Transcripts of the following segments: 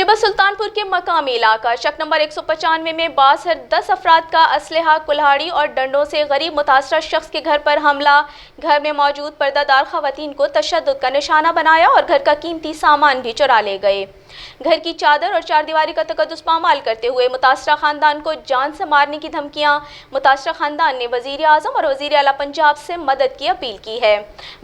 टिब्बा सुल्तानपुर के मकामी इलाका चक नंबर 195 में बासर 10 अफराद का असलहा, कुल्हाड़ी और डंडों से गरीब मुतासरा शख्स के घर पर हमला। घर में मौजूद पर्दादार खवातीन को तशद्दुद का निशाना बनाया और घर का कीमती सामान भी चुरा ले गए। घर की चादर और चारदीवारी का तकद्दुस पामाल करते हुए मुतासरा खानदान को जान से मारने की धमकियां। मुतासरा खानदान ने वजीर आजम और वजीर आला पंजाब से मदद की अपील की है।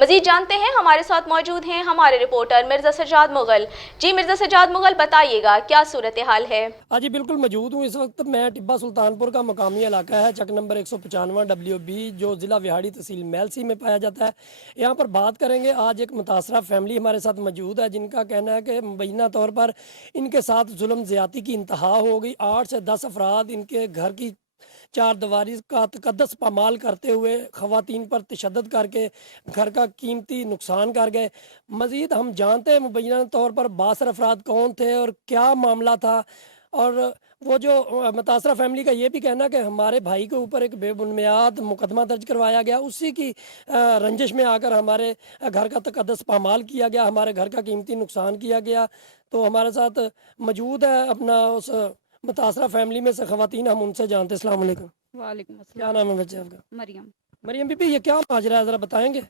मजीद जानते हैं, हमारे साथ मौजूद हैं हमारे रिपोर्टर मिर्जा सज्जाद मुगल। जी मिर्जा सज्जाद मुगल, बताइएगा क्या सूरत हाल है? हाँ जी, बिल्कुल मौजूद हूँ इस वक्त मैं टिब्बा सुल्तानपुर का मकामी इलाका है, चक नंबर 195 WB, जो ज़िला विहाड़ी तहसील मेलसी में पाया जाता है। यहाँ पर बात करेंगे, आज एक मुतासरा फैमिली हमारे साथ मौजूद है, जिनका कहना है कि मुबैना तौर पर इनके साथ जुल्म ज़्यादती की इंतहा हो गई। 8 से 10 अफराद इनके घर की चार दीवारी का तकद्दस पामाल करते हुए खवातीन पर तशद्दुद करके घर का कीमती नुकसान कर गए। मज़ीद हम जानते हैं मुबैना तौर पर बासर अफराद कौन थे और क्या मामला था। और वो जो मुतासरा फैमिली का ये भी कहना कि हमारे भाई के ऊपर एक बेबुनियाद मुकदमा दर्ज करवाया गया, उसी की रंजिश में आकर हमारे घर का तकद्दस पामाल किया गया, हमारे घर का कीमती नुकसान किया गया। तो हमारे साथ मौजूद है अपना उस मुतासरा फैमिली में से खवातीन, हम उनसे जानते हैं। अस्सलाम वालेकुम। वालेकुम क्या अस्सलाम। नाम है बच्चे आपका? मरियम। मरियम बीबी, ये क्या माजरा है, ज़रा बताएंगे?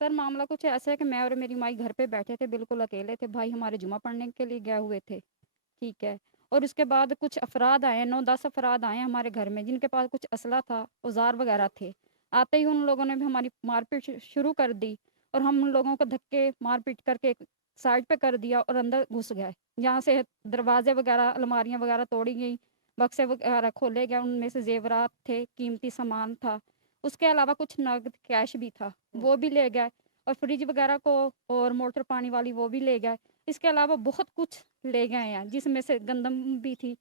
सर मामला कुछ ऐसा है कि मैं और मेरी माई घर पे बैठे थे, बिल्कुल अकेले थे। भाई हमारे जुमा पढ़ने के लिए गए हुए थे, ठीक है। और उसके बाद कुछ अफराद आए, 9-10 अफराद आए हमारे घर में, जिनके पास कुछ असला था, औजार वगैरह थे। आते ही उन लोगों ने भी हमारी मारपीट शुरू कर दी और हम उन लोगों को धक्के मारपीट करके एक साइड पे कर दिया और अंदर घुस गए। यहाँ से दरवाजे वगैरह, अलमारियाँ वगैरह तोड़ी गई, बक्से वगैरह खोले गए, उनमें से जेवरात थे, कीमती सामान था। उसके अलावा कुछ नगद कैश भी था, वो भी ले गए। और फ्रिज वगैरह को और मोटर पानी वाली वो भी ले गए। इसके अलावा बहुत कुछ ले गए हैं, जिसमें से गंदम भी थी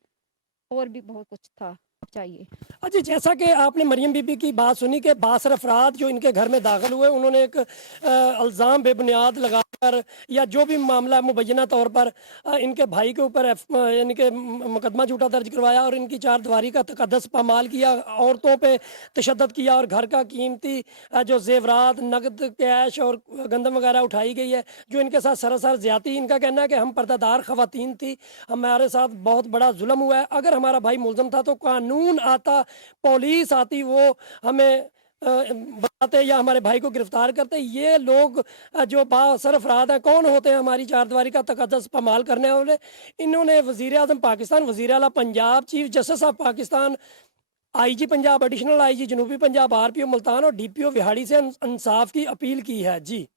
और भी बहुत कुछ था चाहिए। अच्छा, जैसा कि आपने मरियम बीबी की बात सुनी कि बासर अफराद जो इनके घर में दाखिल हुए, उन्होंने एक इल्ज़ाम बेबुनियाद लगाकर या जो भी मामला मुबैना तौर पर इनके भाई के ऊपर यानी कि मुकदमा झूठा दर्ज करवाया और इनकी चार दीवारी का तकद्दस पामाल किया, औरतों पे तशद्दुद किया और घर का कीमती जो जेवरात, नकद, कैश और गंदम वगैरह उठाई गई है, जो इनके साथ सरासर ज़्यादती। इनका कहना है कि हम पर्दादार खवातीन थी, हमारे साथ बहुत बड़ा जुल्म हुआ है। अगर हमारा भाई मुलज़म था तो कानून आता, पुलिस आती, वो हमें बताते या हमारे भाई को गिरफ्तार करते। ये लोग जो बासर अफराद हैं, कौन होते हैं हमारी चारदीवारी का तकद्दस पामाल करने वाले? इन्होंने वज़ीर आज़म पाकिस्तान, वज़ीर आला Punjab, chief justice of Pakistan, IG Punjab, additional IG जनूबी पंजाब, RPO मुल्तान और DPO विहाड़ी से इंसाफ की अपील की है। जी।